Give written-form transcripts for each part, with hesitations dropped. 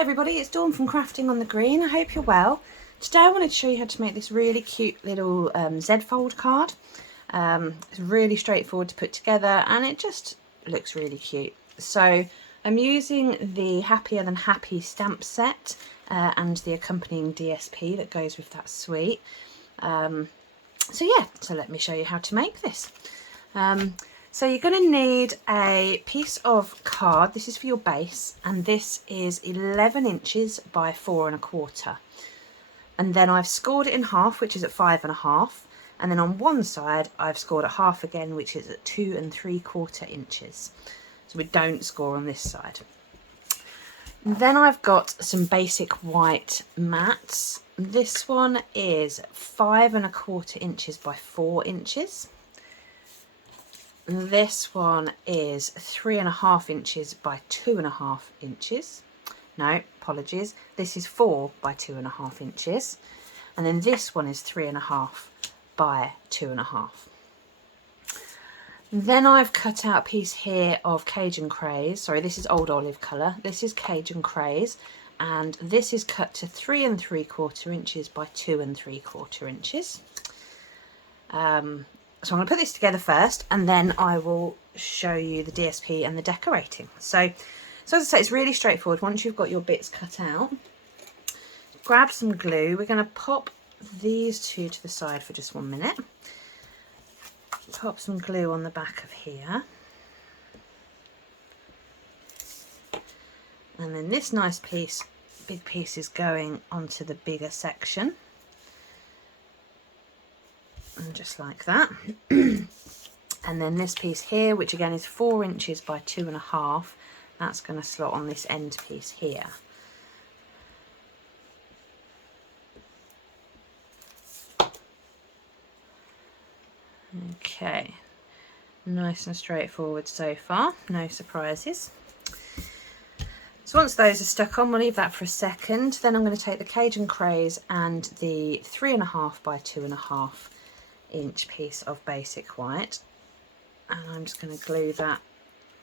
Hi everybody, it's Dawn from Crafting on the Green. I hope you're well. Today I wanted to show you how to make this really cute little Z-fold card. It's really straightforward to put together and it just looks really cute. So I'm using the Happier Than Happy stamp set and the accompanying DSP that goes with that suite. So let me show you how to make this. So you're going to need a piece of card. This is for your base, and this is 11 inches by 4 1/4. And then I've scored it in half, which is at 5 1/2. And then on one side, I've scored it half again, which is at 2 3/4 inches. So we don't score on this side. And then I've got some basic white mats. This one is 5 1/4 inches by 4 inches. This one is 3 1/2 inches by 2 1/2 inches. No, apologies. This is 4 by 2 1/2 inches. And then this one is 3 1/2 by 2 1/2. Then I've cut out a piece here of Cajun Craze. Sorry, this is Old Olive colour. This is Cajun Craze. And this is cut to 3 3/4 inches by 2 3/4 inches. So I'm going to put this together first and then I will show you the DSP and the decorating. So as I say, it's really straightforward. Once you've got your bits cut out, grab some glue. We're going to pop these two to the side for just 1 minute. Pop some glue on the back of here. And then this nice piece, big piece, is going onto the bigger section. And just like that. And then this piece here, which again is 4 inches by 2 1/2, that's going to slot on this end piece here. Okay, nice and straightforward so far, no surprises. So once those are stuck on, we'll leave that for a second. Then I'm going to take the Cajun Craze and the 3 1/2 by 2 1/2 inch piece of basic white, and I'm just going to glue that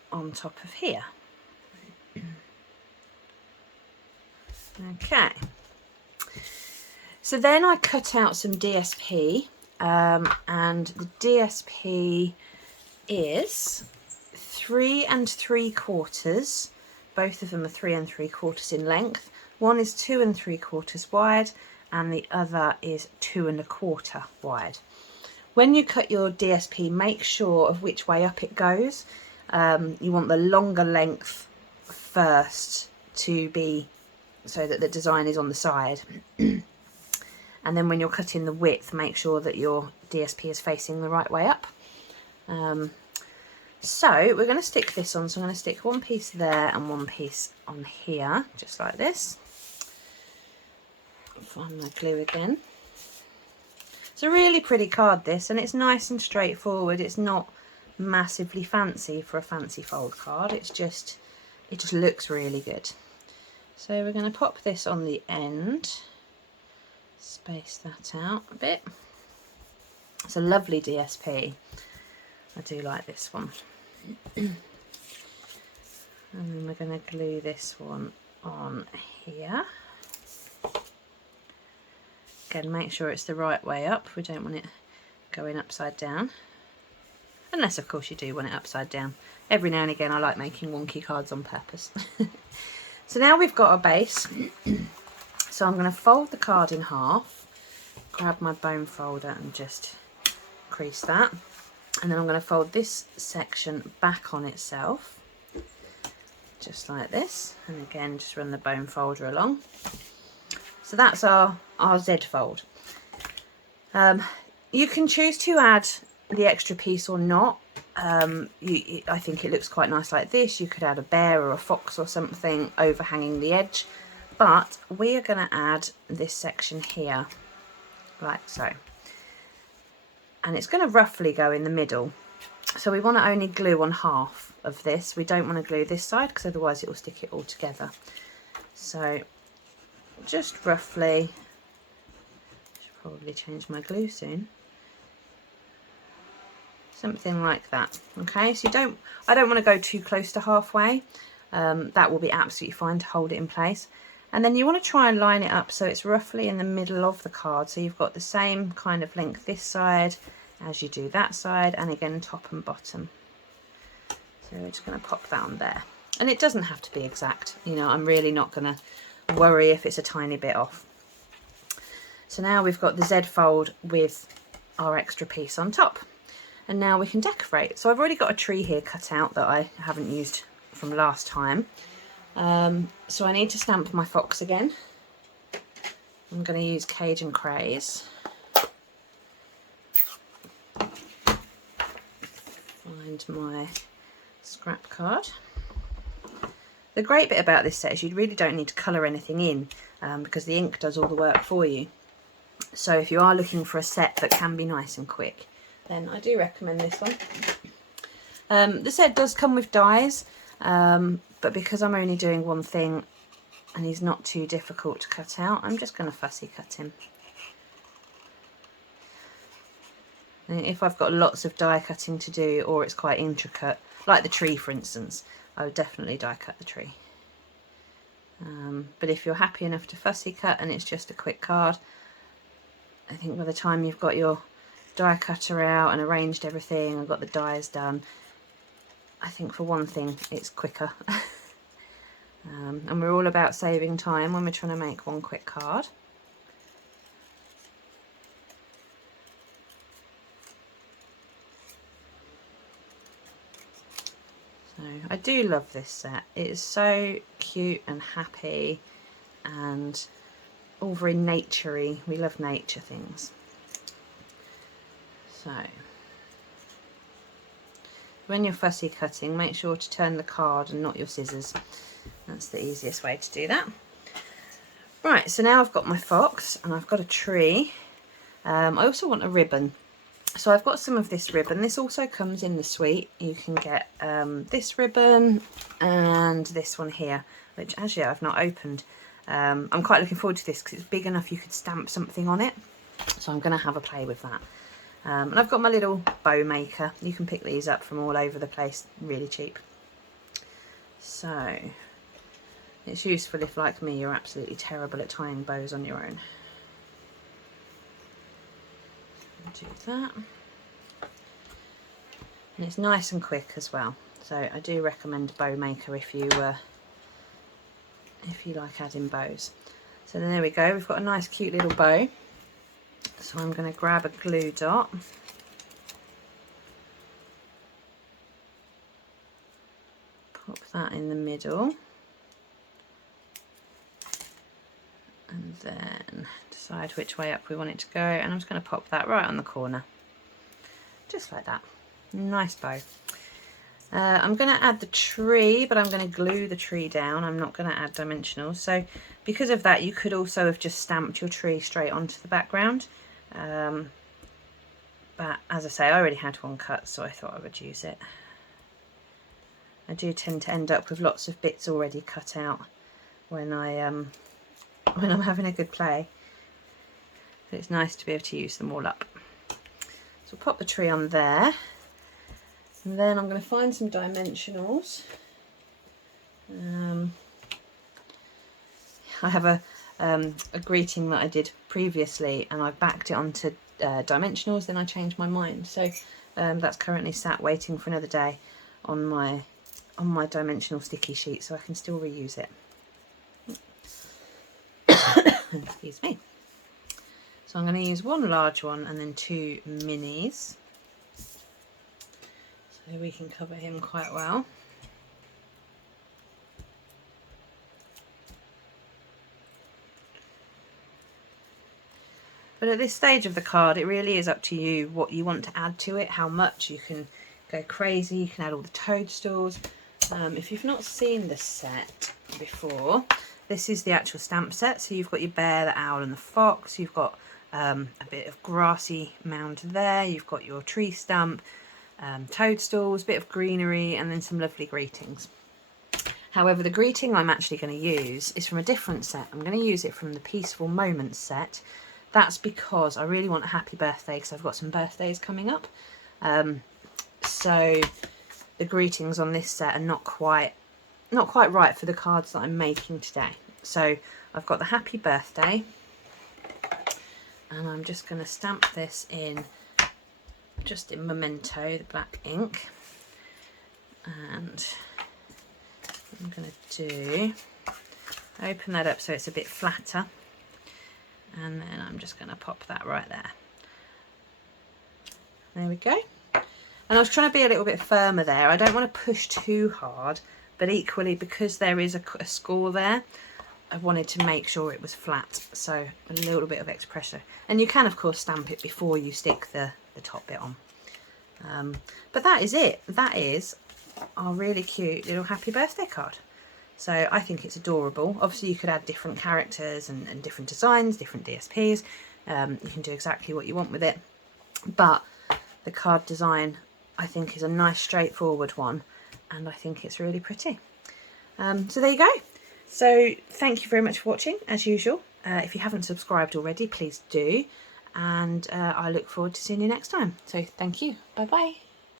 on top of here. Okay, so then I cut out some DSP, and the DSP is 3 3/4. Both of them are 3 3/4 in length. One is 2 3/4 wide and the other is 2 1/4 wide. When you cut your DSP, make sure of which way up it goes. You want the longer length first to be so that the design is on the side. And then when you're cutting the width, make sure that your DSP is facing the right way up. So we're going to stick this on. So I'm going to stick one piece there and one piece on here, just like this. Find my glue again. It's a really pretty card, this, and it's nice and straightforward. It's not massively fancy for a fancy fold card. It just looks really good. So we're going to pop this on the end, space that out a bit. It's a lovely DSP. I do like this one. And then we're going to glue this one on here. Again, make sure it's the right way up. We don't want it going upside down. Unless, of course, you do want it upside down. Every now and again, I like making wonky cards on purpose. So now we've got our base. So I'm going to fold the card in half, grab my bone folder and just crease that. And then I'm going to fold this section back on itself, just like this. And again, just run the bone folder along. So that's our Z fold. You can choose to add the extra piece or not. I think it looks quite nice like this. You could add a bear or a fox or something overhanging the edge. But we are going to add this section here, like so. And it's going to roughly go in the middle. So we want to only glue on half of this. We don't want to glue this side because otherwise it will stick it all together. So just roughly, should probably change my glue soon. Something like that. Okay, so I don't want to go too close to halfway. that will be absolutely fine to hold it in place. And then you want to try and line it up so it's roughly in the middle of the card, so you've got the same kind of length this side as you do that side, and again top and bottom. So we're just going to pop that on there, and it doesn't have to be exact, you know, I'm really not going to worry if it's a tiny bit off. So now we've got the Z fold with our extra piece on top, and now we can decorate. So I've already got a tree here cut out that I haven't used from last time. So I need to stamp my fox again. I'm going to use Cajun Craze. Find my scrap card. The great bit about this set is you really don't need to colour anything in, because the ink does all the work for you. So if you are looking for a set that can be nice and quick, then I do recommend this one. The set does come with dies, but because I'm only doing one thing and he's not too difficult to cut out, I'm just going to fussy cut him. And if I've got lots of die cutting to do, or it's quite intricate, like the tree for instance, I would definitely die cut the tree. But if you're happy enough to fussy cut and it's just a quick card, I think by the time you've got your die cutter out and arranged everything and got the dies done, I think for one thing it's quicker. And we're all about saving time when we're trying to make one quick card. So I do love this set. It is so cute and happy and all very naturey. We love nature things. So when you're fussy cutting, make sure to turn the card and not your scissors. That's the easiest way to do that. Right, so now I've got my fox and I've got a tree. I also want a ribbon. So I've got some of this ribbon. This also comes in the suite. You can get this ribbon and this one here, which actually I've not opened. I'm quite looking forward to this because it's big enough you could stamp something on it. So I'm going to have a play with that. And I've got my little bow maker. You can pick these up from all over the place, really cheap. So it's useful if, like me, you're absolutely terrible at tying bows on your own. Do that. And it's nice and quick as well. So I do recommend bow maker if you like adding bows. So then there we go. We've got a nice cute little bow. So I'm going to grab a glue dot. Pop that in the middle. And then decide which way up we want it to go, and I'm just going to pop that right on the corner, just like that. Nice bow. I'm going to add the tree, but I'm going to glue the tree down. I'm not going to add dimensionals. So because of that, you could also have just stamped your tree straight onto the background, but as I say, I already had one cut, so I thought I would use it. I do tend to end up with lots of bits already cut out when I'm having a good play. But it's nice to be able to use them all up. So I'll pop the tree on there, and then I'm going to find some dimensionals. I have a greeting that I did previously, and I backed it onto dimensionals, then I changed my mind. So that's currently sat waiting for another day on my dimensional sticky sheet, so I can still reuse it. Excuse me. So I'm going to use one large one and then two minis, so we can cover him quite well. But at this stage of the card, it really is up to you what you want to add to it, how much. You can go crazy, you can add all the toadstools. If you've not seen this set before, this is the actual stamp set. So you've got your bear, the owl and the fox, you've got a bit of grassy mound there, you've got your tree stump, toadstools, bit of greenery, and then some lovely greetings. However, the greeting I'm actually going to use is from a different set. I'm going to use it from the Peaceful Moments set. That's because I really want a happy birthday, because I've got some birthdays coming up. So the greetings on this set are not quite not quite right for the cards that I'm making today. So I've got the happy birthday, and I'm just going to stamp this in just in Memento, the black ink, and I'm going to open that up so it's a bit flatter, and then I'm just going to pop that right there. There we go. And I was trying to be a little bit firmer there. I don't want to push too hard, but equally because there is a score there, I wanted to make sure it was flat, so a little bit of extra pressure. And you can of course stamp it before you stick the top bit on. But that is it. That is our really cute little happy birthday card. So I think it's adorable. Obviously you could add different characters and different designs, different DSPs. You can do exactly what you want with it. But the card design I think is a nice straightforward one, and I think it's really pretty. So there you go. So thank you very much for watching as usual. If you haven't subscribed already, please do. And I look forward to seeing you next time. So thank you. Bye bye.